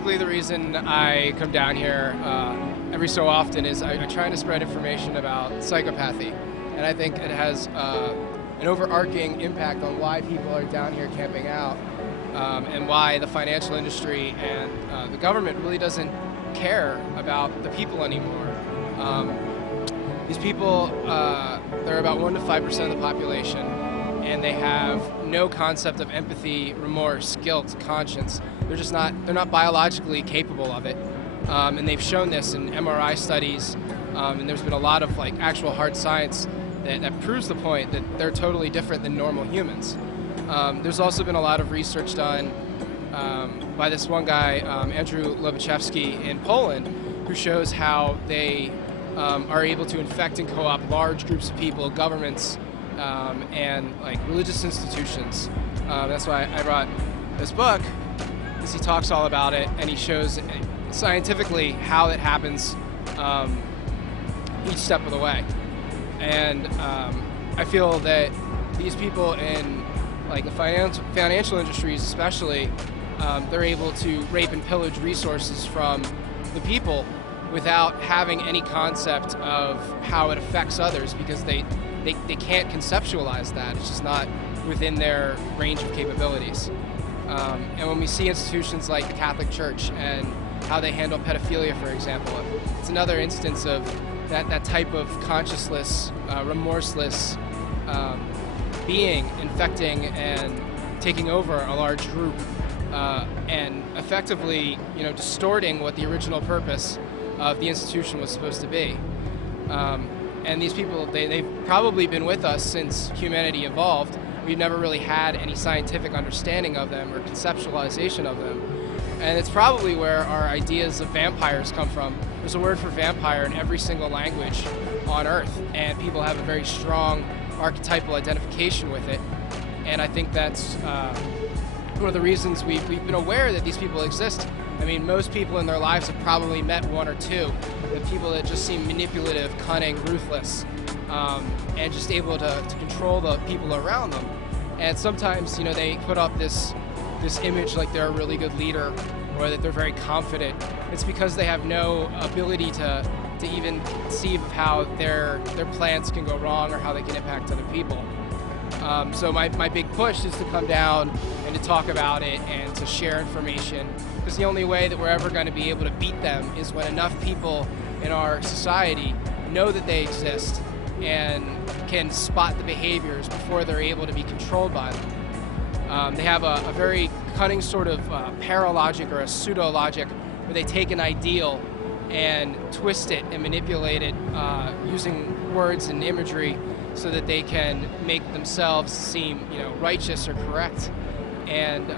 basically the reason I come down here every so often is I try to spread information about psychopathy, and I think it has an overarching impact on why people are down here camping out, and why the financial industry and the government really doesn't care about the people anymore. These people, they're about 1 to 5% of the population, and they have no concept of empathy, remorse, guilt, conscience. They're not biologically capable of it. And they've shown this in MRI studies, and there's been a lot of actual hard science that proves the point that they're totally different than normal humans. There's also been a lot of research done by this one guy, Andrew Lobachevsky in Poland, who shows how they are able to infect and co-opt large groups of people, governments, and religious institutions. That's why I brought this book, because he talks all about it, and he shows scientifically how it happens each step of the way. And I feel that these people in the financial industries especially, they're able to rape and pillage resources from the people without having any concept of how it affects others, because they can't conceptualize that. It's just not within their range of capabilities. And when we see institutions like the Catholic Church and how they handle pedophilia, for example, it's another instance of that type of conscienceless, remorseless being infecting and taking over a large group, and effectively, distorting what the original purpose of the institution was supposed to be. And these people, they've probably been with us since humanity evolved. We've never really had any scientific understanding of them or conceptualization of them. And it's probably where our ideas of vampires come from. There's a word for vampire in every single language on Earth, and people have a very strong archetypal identification with it. And I think that's one of the reasons we've been aware that these people exist. I mean, most people in their lives have probably met one or two, the people that just seem manipulative, cunning, ruthless, and just able to control the people around them. And sometimes, they put up this image like they're a really good leader, or that they're very confident. It's because they have no ability to even conceive of how their plans can go wrong or how they can impact other people. So my big push is to come down and to talk about it and to share information, because the only way that we're ever going to be able to beat them is when enough people in our society know that they exist and can spot the behaviors before they're able to be controlled by them. They have a very cunning sort of paralogic or a pseudo-logic, where they take an ideal and twist it and manipulate it using words and imagery so that they can make themselves seem righteous or correct. And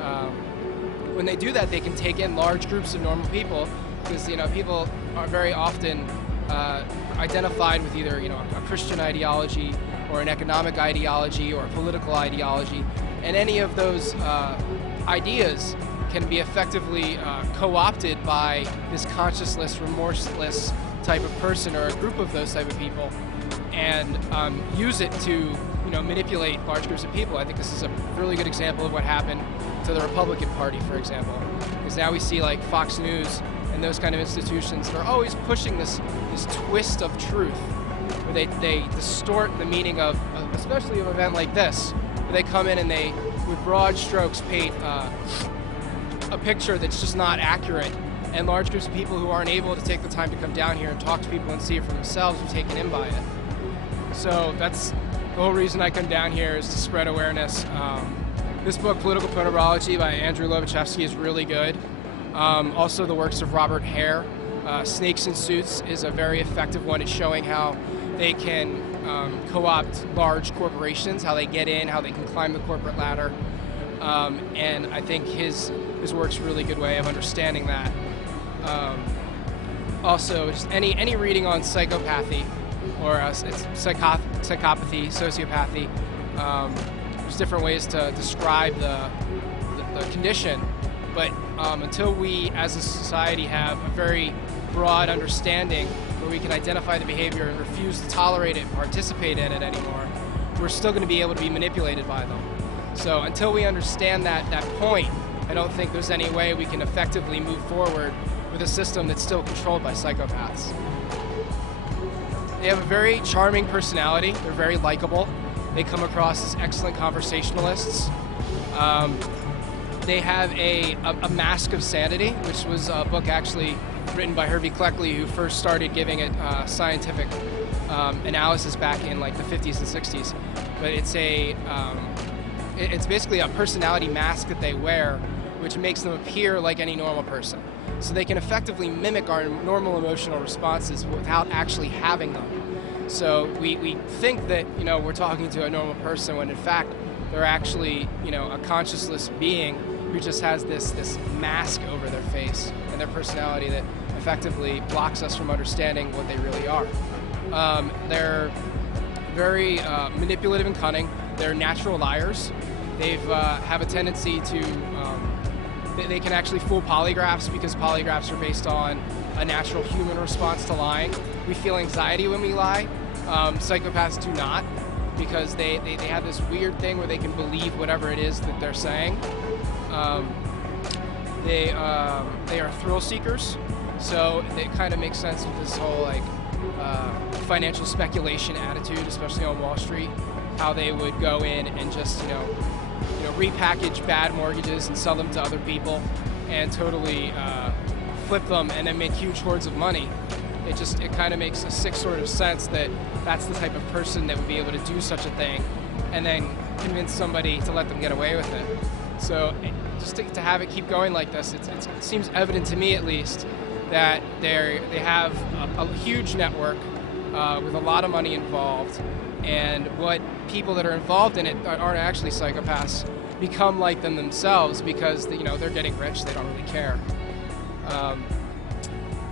when they do that, they can take in large groups of normal people, because people are very often identified with either a Christian ideology or an economic ideology or a political ideology, and any of those ideas can be effectively co-opted by this conscienceless, remorseless type of person or a group of those type of people, and use it to manipulate large groups of people. I think this is a really good example of what happened to the Republican Party, for example, because now we see Fox News and those kind of institutions that are always pushing this twist of truth, where they distort the meaning of, especially an event like this, where they come in and they, with broad strokes, paint a picture that's just not accurate, and large groups of people who aren't able to take the time to come down here and talk to people and see it for themselves are taken in by it. So that's the whole reason I come down here, is to spread awareness. This book, Political Phenomenology by Andrew Lobachevsky, is really good. Also the works of Robert Hare, Snakes in Suits, is a very effective one at showing how they can co-opt large corporations, how they get in, how they can climb the corporate ladder. And I think his work's a really good way of understanding that. Also, just any reading on psychopathy, or it's psychopathy, sociopathy. There's different ways to describe the condition, but until we as a society have a very broad understanding where we can identify the behavior and refuse to tolerate it and participate in it anymore, we're still going to be able to be manipulated by them. So until we understand that point, I don't think there's any way we can effectively move forward with a system that's still controlled by psychopaths. They have a very charming personality. They're very likable. They come across as excellent conversationalists. They have a mask of sanity, which was a book actually written by Hervey Cleckley, who first started giving it scientific analysis back in like the 50s and 60s. But it's basically a personality mask that they wear, which makes them appear like any normal person. So they can effectively mimic our normal emotional responses without actually having them. So we think that, you know, we're talking to a normal person when in fact they're actually, you know, a consciousless being who just has this mask over their face and their personality that effectively blocks us from understanding what they really are. They're very manipulative and cunning. They're natural liars. They have a tendency to, they can actually fool polygraphs because polygraphs are based on a natural human response to lying. We feel anxiety when we lie. Psychopaths do not, because they have this weird thing where they can believe whatever it is that they're saying. They are thrill seekers, so it kind of makes sense with this whole like financial speculation attitude, especially on Wall Street, how they would go in and just you know repackage bad mortgages and sell them to other people and totally flip them and then make huge hordes of money. It kind of makes a sick sort of sense that that's the type of person that would be able to do such a thing and then convince somebody to let them get away with it. So just to have it keep going like this, it seems evident to me at least that they have a huge network with a lot of money involved, and what people that are involved in it aren't actually psychopaths become like them themselves because they're getting rich, they don't really care.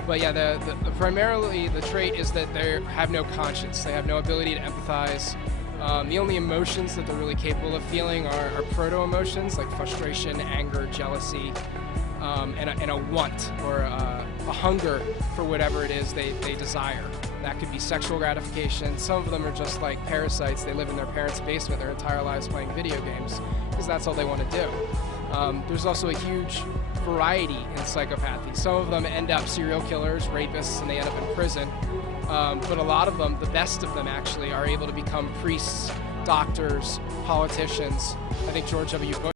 But yeah, primarily the trait is that they have no conscience. They have no ability to empathize. The only emotions that they're really capable of feeling are proto-emotions like frustration, anger, jealousy, and a want or a hunger for whatever it is they desire. That could be sexual gratification. Some of them are just like parasites. They live in their parents' basement their entire lives playing video games because that's all they want to do. There's also a huge variety in psychopathy. Some of them end up serial killers, rapists, and they end up in prison. But a lot of them, the best of them actually, are able to become priests, doctors, politicians. I think George W. Bush